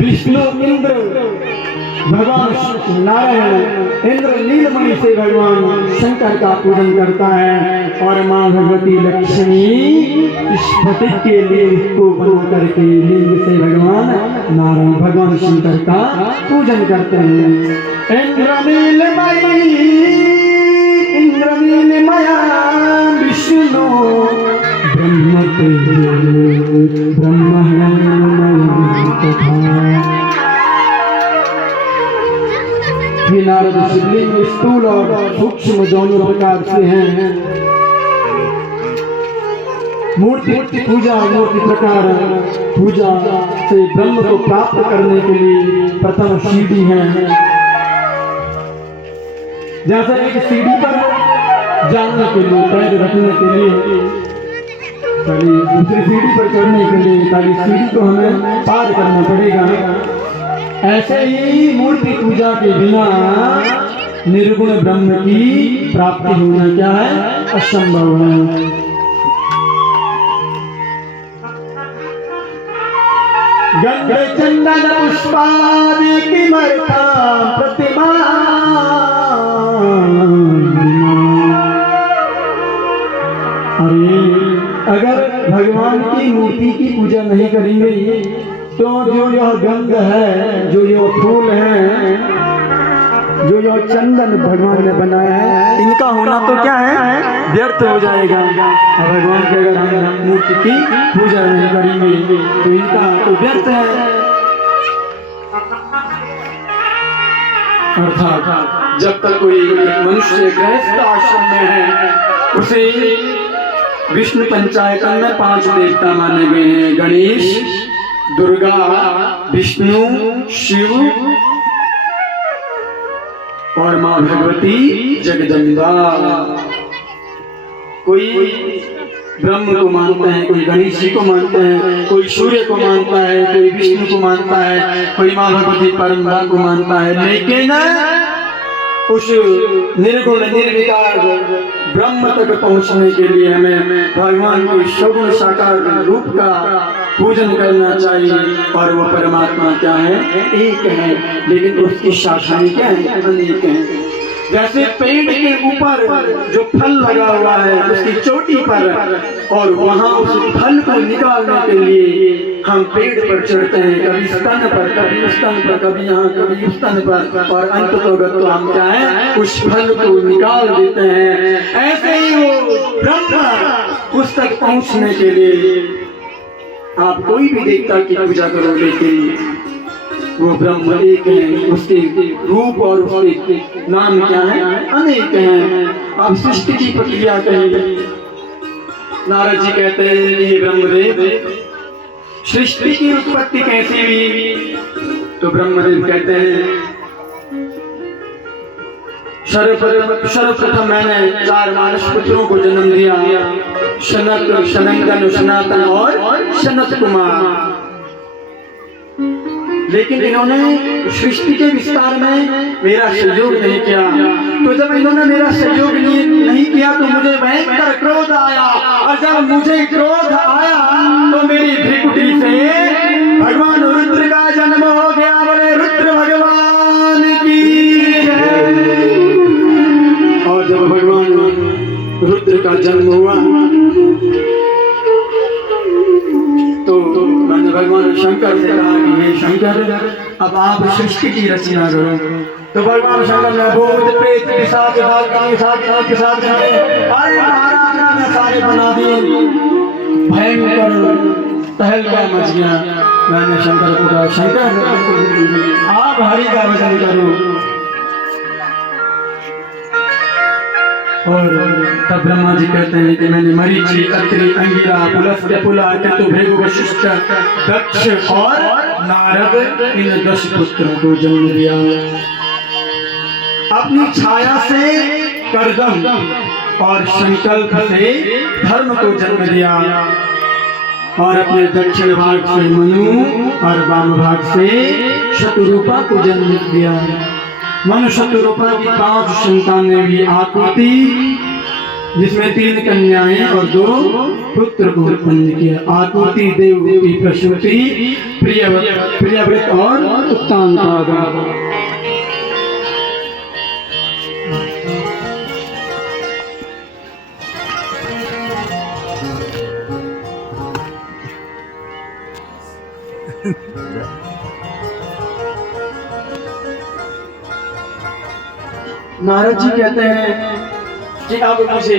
विष्णु इंद्र भगवान नारायण इंद्र नीलमणि से भगवान शंकर का पूजन करता है और माँ भगवती लक्ष्मी स्फटिक के लिंग को बना करके लिंग से भगवान नारायण भगवान शंकर का पूजन करते हैं। इंद्र नीलमया विष्णु ब्रह्म नारद शिवलिंग स्थूल और सूक्ष्म दोनों प्रकार से हैं। मूर्ति पूजा मूर्ति प्रकार पूजा से ब्रह्म को प्राप्त करने के लिए प्रथम सीढ़ी है। जैसे एक सीढ़ी पर जाने के लिए पैर रखने के लिए पहले दूसरी सीढ़ी पर चढ़ने के लिए पहली सीढ़ी को हमें पार करना पड़ेगा। ऐसे ही मूर्ति पूजा के बिना निर्गुण ब्रह्म की प्राप्ति होना क्या है? असंभव है। गंगे चंदन पुष्पादि किमर्था प्रतिमा अरे अगर भगवान की मूर्ति की पूजा नहीं करेंगे तो जो यह गंध है, जो यह फूल है, जो यह चंदन भगवान ने बनाया है, इनका होना तो क्या है? व्यर्थ हो जाएगा। भगवान के अगर हम मूर्ति की पूजा नहीं करेंगे तो इनका तो व्यर्थ है। अर्थात जब तक कोई मनुष्य गृहस्थ आश्रम में है उसे विष्णु पंचायतन में 5 देवता माने गए हैं। गणेश, दुर्गा, विष्णु, शिव और मां भगवती जगदम्बा। कोई ब्रह्म को मानता है, कोई गणेश जी को मानता है, कोई सूर्य को मानता है, कोई विष्णु को मानता है, कोई मां भगवती परम्बरा को मानता है। लेकिन उस निर्गुण निर्विकार ब्रह्म तक पहुंचने के लिए हमें भगवान के सगुण साकार रूप का पूजन करना चाहिए। और वो परमात्मा क्या है? एक है, लेकिन उसकी शाखाएं क्या है? अनेक हैं। जैसे पेड़ के ऊपर जो फल लगा हुआ है उसकी चोटी पर, और वहां उस फल को निकालने के लिए हम पेड़ पर चढ़ते हैं, कभी स्तन पर, कभी उस स्तन पर, कभी यहाँ, कभी उस स्तन पर, और अंत तो हम क्या है? उस फल को निकाल देते हैं। ऐसे ही वो ब्रह्म उस तक पहुंचने के लिए आप कोई भी देवता की पूजा करो, लेकिन वो ब्रह्म एक है। उसके रूप और उसके नाम क्या है? अनेक हैं। आप सृष्टि की प्रक्रिया कहें, नारद जी कहते हैं ये ब्रह्मदेव सृष्टि की उत्पत्ति कैसे हुई? तो ब्रह्मदेव कहते हैं सर्वप्रथम मैंने 4 मानस पुत्रों को जन्म दिया, सनत, सनंदन, सनातन और सनत कुमार। लेकिन इन्होंने सृष्टि के विस्तार में मेरा सहयोग नहीं किया। तो जब इन्होंने मेरा सहयोग नहीं किया तो मुझे भयंकर क्रोध आया, और जब मुझे क्रोध आया तो मेरी भ्रिकुटी से भगवान रुद्र का जन्म हो गया। बोले रुद्र भगवान की जय। और जब भगवान रुद्र का जन्म हुआ तो मैंने भगवान शंकर से कहा कि हे शंकर, अब आप सृष्टि की रचना करो। तो भगवान शंकर ने भूत प्रेत के साथ अरे महाराज ने सारे बना दिए। भयंकर तहलका मच गया। मैंने शंकर को कहा, शंकर आप हरि का भजन करो। और तब ब्रह्मा जी कहते हैं कि मैंने मरीचि, अत्रि, अंगिरा, पुलस्त्य, पुला, केतु, भृगु, वशिष्ठ, दक्ष और नारद इन 10 पुत्रों को जन्म दिया। अपनी छाया से करदम और संकल्प से धर्म को जन्म दिया, और अपने दक्षिण भाग से मनु और वाम भाग से शतरूपा को जन्म दिया। मनु शतरूपा की 5 संतानें हुई, आकृति, जिसमें 3 कन्याएं और 2 पुत्र को उत्पन्न किया। आकृति, देवहूति, प्रसूति, प्रियव्रत और उत्तानपाद। नारद जी कहते हैं कि अब मुझे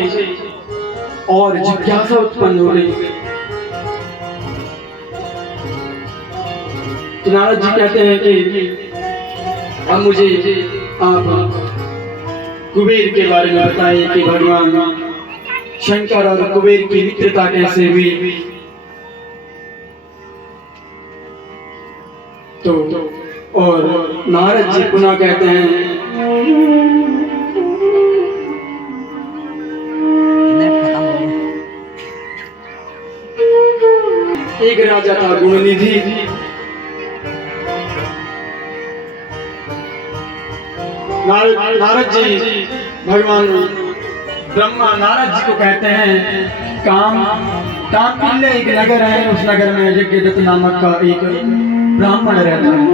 और जिज्ञासा उत्पन्न हो रही। तो नारद जी कहते हैं कि अब मुझे आप कुबेर के बारे में बताइए कि भगवान शंकर और कुबेर की मित्रता कैसे हुई। तो और नारद जी पुनः कहते हैं एक राजा था गुणनिधि। नारद जी भगवान ब्रह्मा नारद जी को कहते हैं काम एक नगर है, उस नगर में यज्ञदत्त नामक का एक ब्राह्मण रहता है।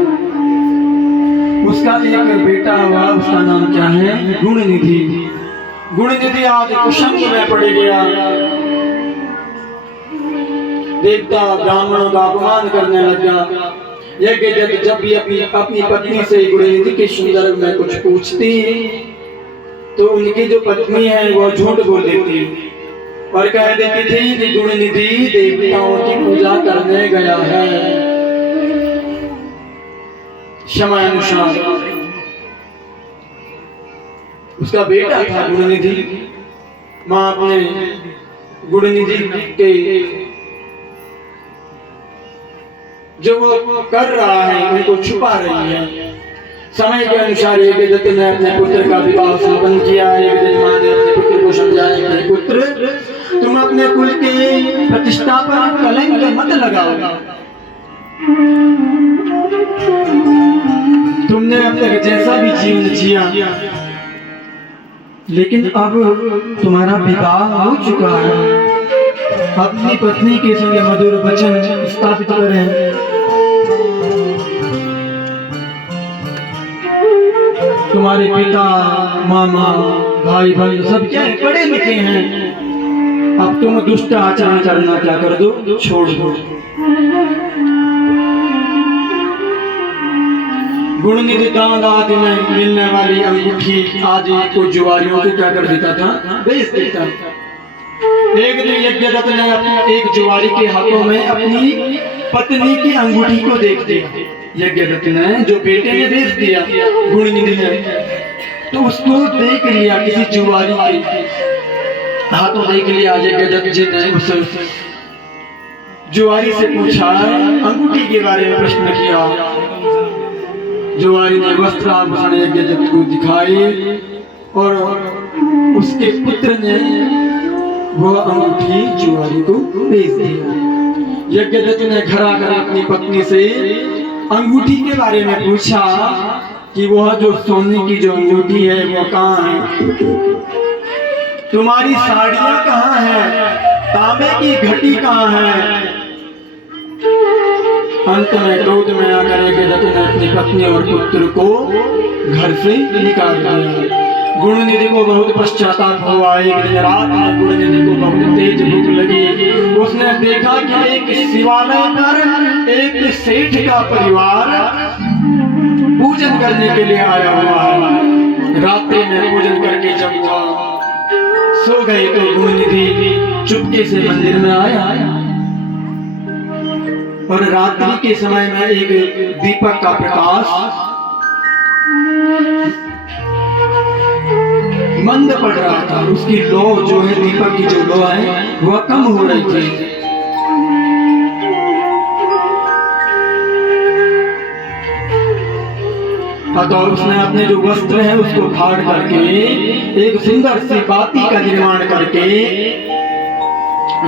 उसका एक बेटा हुआ, उसका नाम क्या है? गुणनिधि। गुणनिधि आज कुशंग में पड़ गया। देवता ब्राह्मणों का अपमान करने लगा। यज्ञदत्त जब भी अपनी पत्नी से गुणनिधि के संदर्भ में कुछ पूछती तो उनकी जो पत्नी है वो झूठ बोल देती और कह देती थी कि गुणनिधि देवताओं की पूजा करने गया है। समयानुसार उसका बेटा था गुणनिधि। मां अपने गुणनिधि के जो वो कर रहा है उनको छुपा रही है। समय के अनुसार यज्ञदत्त ने अपने पुत्र का विवाह संपन्न किया। एक दिन मां ने अपने पुत्र को समझाया कि पुत्र, तुम अपने कुल के प्रतिष्ठा पर कलंक मत लगाओ। तुमने अब तक जैसा भी जीवन जिया, लेकिन अब तुम्हारा विवाह हो चुका है। अपनी पत्नी के संग मधुर वचन स्थापित करें। तुम्हारे पिता, मामा, भाई भाई सब क्या पढ़े लिखे हैं। अब तुम दुष्ट आचरण करना क्या कर दो, छोड़ दो। गुणनिधि दान आदि में मिलने वाली अंगूठी आदि को जुआरियों को क्या कर देता था, बेच देता था। एक दिन यज्ञदत्त ने एक जुआरी के हाथों में अपनी पत्नी की अंगूठी को देख दिया। यज्ञदत्त ने, जो बेटे ने बेच दिया गुणनिधि ने, तो उसको देख लिया किसी जुआरी के हाथों देख लिया। यज्ञदत्त जी ने उस जुआरी से पूछा, अंगूठी के बारे में प्रश्न किया। जुआरी ने वस्त्र आभूषण यज्ञदत्त को दिखाए और उसके पुत्र ने वह अंगूठी जुआरी को बेच दिया। यज्ञदत्त ने घर आकर अपनी पत्नी से अंगूठी के बारे में पूछा कि वह जो सोने की जो अंगूठी है वो कहाँ है? तुम्हारी साड़ियां कहाँ हैं? तांबे की घटी कहाँ है? अंत में क्रोध में आकर यज्ञदत्त ने अपनी पत्नी और पुत्र को घर से निकाल दिया। गुणनिधि को बहुत पश्चाताप हुआ। एक दिन रात में गुणनिधि को बहुत तेज भूख लगी। उसने देखा कि एक शिवालय पर एक सेठ का परिवार पूजन करने के लिए आया हुआ है। रात्रि में पूजन करके जब वह सो गए तो गुणनिधि चुपके से मंदिर में आया और रात्रि के समय में एक दीपक का प्रकाश मंद पड़ रहा था। उसकी लौ जो है, दीपक की जो लौ है वह कम हो रही थी। तो उसने अपने जो वस्त्र है उसको फाड़ करके एक सुंदर सी बाती का निर्माण करके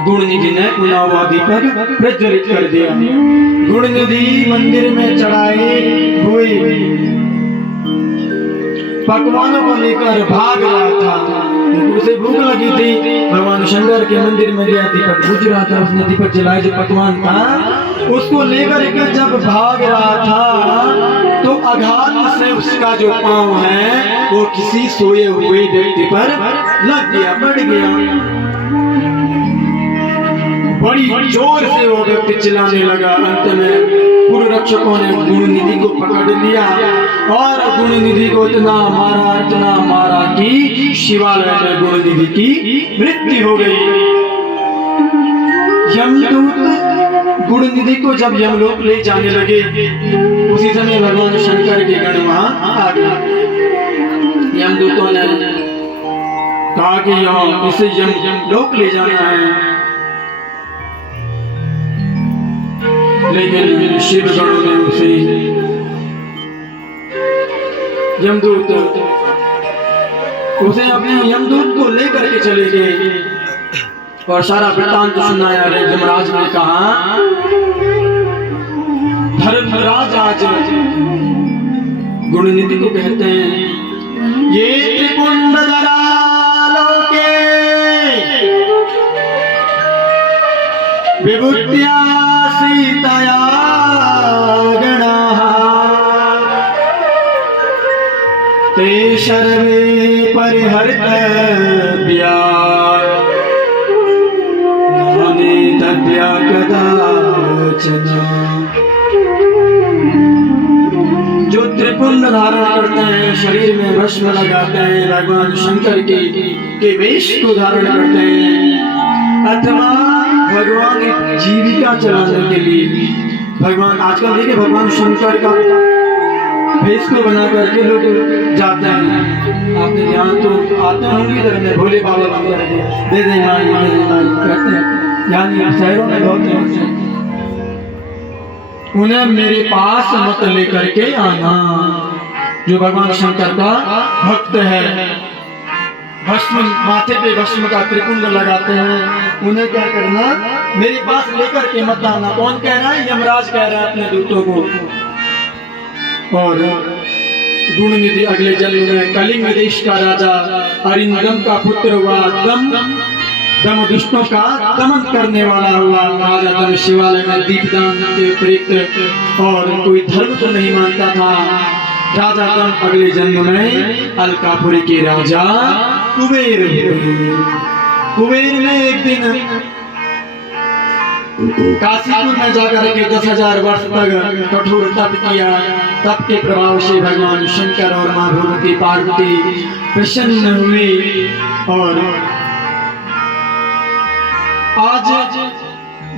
गुणनिधि ने पुनः वह दीपक प्रज्वलित कर दिया। गुणनिधि मंदिर में चढ़ाए हुए पकवानों को लेकर भाग रहा था। उसे भूख लगी थी, भगवान शंकर के मंदिर में गया, दीपक बुझ रहा था, उसने दीपक जलाया, जो पकवान था उसको लेकर के जब भाग रहा था तो आघात से उसका जो पांव है वो किसी सोए हुए व्यक्ति पर लग गया, बढ़ गया। बड़ी जोर से वो व्यक्ति चिल्लाने लगा। अंत में पूर्व रक्षकों ने गुणनिधि को पकड़ लिया और गुणनिधि को इतना मारा कि शिवालय में गुणनिधि की मृत्यु हो गई। यमदूत गुणनिधि को जब यमलोक ले जाने लगे, उसी समय भगवान शंकर के गण वहां आ गए। यमदूतों ने कहा कि इसे यमलोक ले जाना है, लेकिन शिव गणों ने उसे अपने यमदूत को लेकर के चले गए और सारा वृत्तांत सुनाया। यमराज ने कहा, धर्मराज आज गुणनिधि को कहते हैं, ये त्रिपुंडधरा लोके विभूत्या सीतया गणाः ते सर्वे परिहर्तव्या नानेतव्या कदाचन। जो त्रिपुंड धारण करते हैं, शरीर में भस्म लगाते हैं, भगवान शंकर के वेश को धारण करते हैं, अथवा भगवान की जीविका चलाने के लिए भगवान, आजकल देखिए भगवान शंकर का भेष को बना करके लोग जाते हैं। आपने ध्यान तो आते होंगे इधर में, भोले बाबा बन करके दे दे माई कहते हैं, यानी शहरों में बहुत हैं। उन्हें मेरे पास मत लेकर के आना। जो भगवान शंकर का भक्त है, भस्म माथे पे भस्म का त्रिपुंड लगाते हैं, उन्हें क्या करना, मेरे पास लेकर के मत आना। कौन कह रहा है? यमराज कह रहा है अपने दूतों को। और गुणनिधि अगले जन्म में कलिंग देश का राजा अरिंदम का पुत्र हुआ, दम दुष्टों का दमन करने वाला हुआ राजा। दम शिवालय में दीपदान के अतिरिक्त और कोई धर्म तो नहीं मानता था। राजा दम अगले जन्म में अलकापुरी के राजा कुबेर हुए। कुबेर ने एक दिन काशीपुर में जाकर के 10,000 वर्ष तक कठोर तप किया। तप के प्रभाव से भगवान शंकर और माँ भगवती पार्वती प्रसन्न हुई। और आज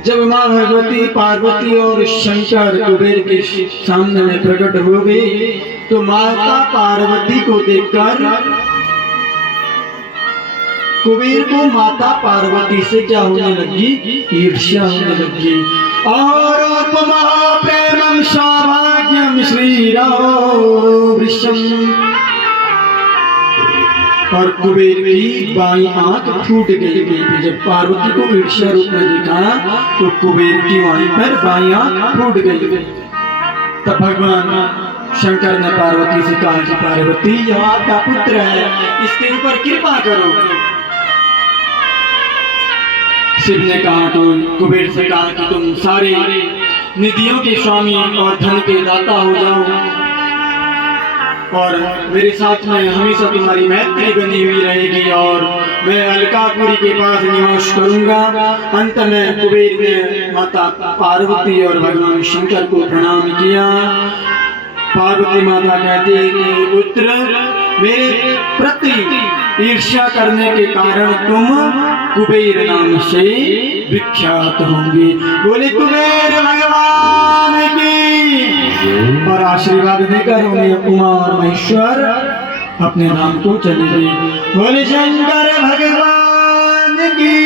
जब माँ भगवती पार्वती और शंकर कुबेर के सामने में प्रकट हो गई, तो माता पार्वती को देखकर कुबेर को माता पार्वती से क्या होने लगी? ईर्ष्या होने लगी। और प्रेमम सौभाग्यम श्रीराम। और कुबेर की बाई आंख फूट गई। जब पार्वती को ईर्ष्या रूप में देखा तो कुबेर की वहीं पर बाई आंख फूट गई। तब भगवान शंकर ने पार्वती से कहा कि पार्वती, यह आपका पुत्र है, इसके ऊपर कृपा करो। शिव ने कहा, तो कुबेर से कहा कि तुम सारे निधियों के स्वामी और धन के दाता हो जाओ और मेरे साथ में हमेशा तुम्हारी मैत्री बनी हुई रहेगी और मैं अलकापुरी के पास निवास करूंगा। अंत में कुबेर ने माता पार्वती और भगवान शंकर को प्रणाम किया। पार्वती माता कहती है कि पुत्र, मेरे प्रति ईर्ष्या करने के कारण तुम कुबेर नाम से विख्यात होंगे। बोले कुबेर भगवान की। और आशीर्वाद देकर उन्हें उमा और महेश्वर अपने नाम को चले गए। बोले शंकर भगवान की।